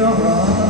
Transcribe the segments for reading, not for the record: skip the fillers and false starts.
your heart.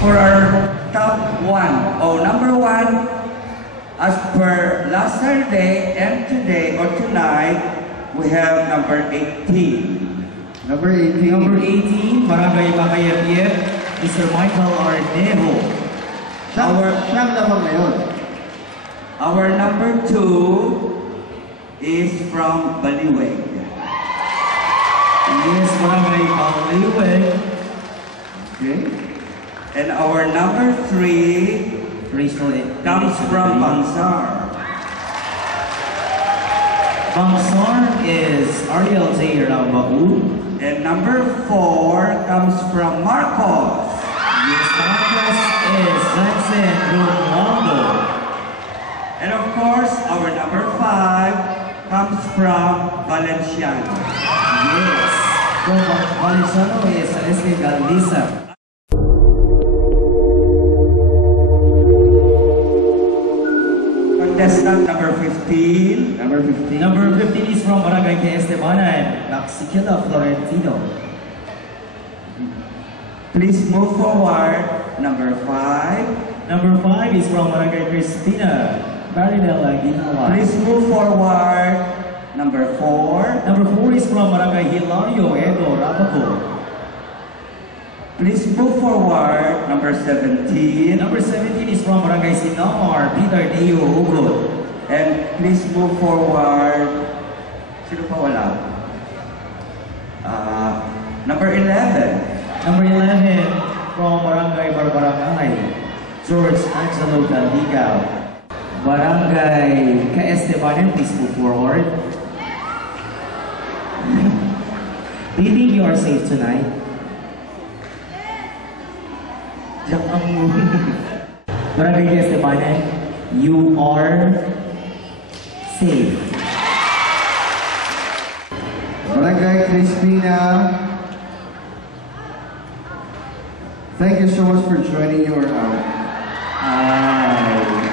For our top one, number one, as per last Saturday and today or tonight, we have number 18. Number 18. Number 18, Barangay Makayapyep, Mr. Michael Arnejo. Siyang naman ngayon. Our number 2 is from Baliweg. Yes, Barangay Baliweg. Okay. And our number 3 comes from Bangsar. Bangsar is Ariel J. Rambaú. And number 4 comes from Marcos. Yes, Marcos is Jansen Ronaldo. And of course, our number 5 comes from Valenciano. Yes, from Valenciano is Celeste Galisa. Contestant number 15. Number 15. Number 15 is from Barangay Estebanan, Maxikila Florentino. Please move forward. Number 5. Number 5 is from Barangay Cristina, Marinela Ginawa. Please move forward. Number 4. Number 4 is from Barangay Hilario Edo Rabaco. Please move forward. Number 17. Number 17 is from Barangay Sinamar, Peter Deo Ugod. And please move forward. Sino pa wala? Number 11. Number 11 from Barangay Barbarangay, George Angelo Galdigal. Barangay Kaestebanan, please move forward. Do you think you are safe tonight? Diyak ang Barangay Kaestebanan, you are safe. Barangay Crispina. Thank you so much for joining your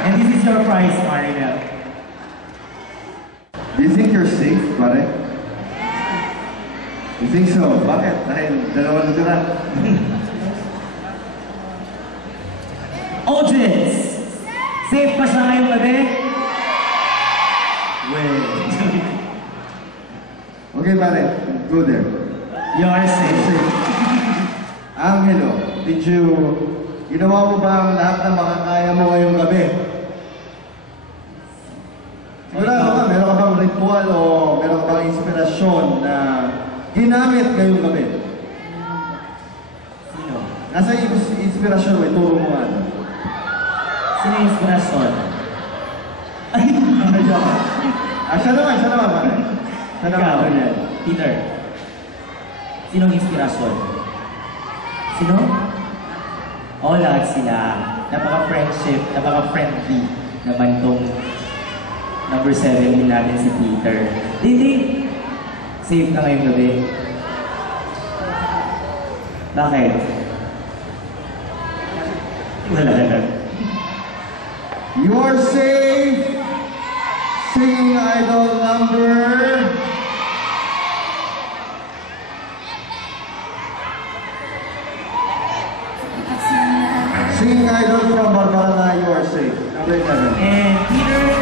And this is your prize, Marinel. Do you think you're safe, pare? You think so? Bakit? Dahil dalawa na tira. Audience! Safe pa siya ngayong gabi? Wait. Okay, pare. Go there. You are safe. Angelo, did you... Ginawa mo ba ang lahat ng makakaya mo ngayong gabi? Sigurado ka, meron ka bang ritual o meron ka bang inspirasyon na ginamit ngayong gabi? Sino? Nasa inspirasyon mo, ituro mo nga. Sino yung inspirasyon? Siya naman, pare. Siya naman, Ikaw, pare. Peter. Sinong inspirasyon? Sino? Lahat sila. Napaka-friendship, napaka-friendly naman tong number 7 din natin si Peter. Didi, safe ka ngayong gabi? Bakit? Wala lang. You are safe! Singing idol number... Singing idol from Barbarana, you are safe. Number 11. And Peter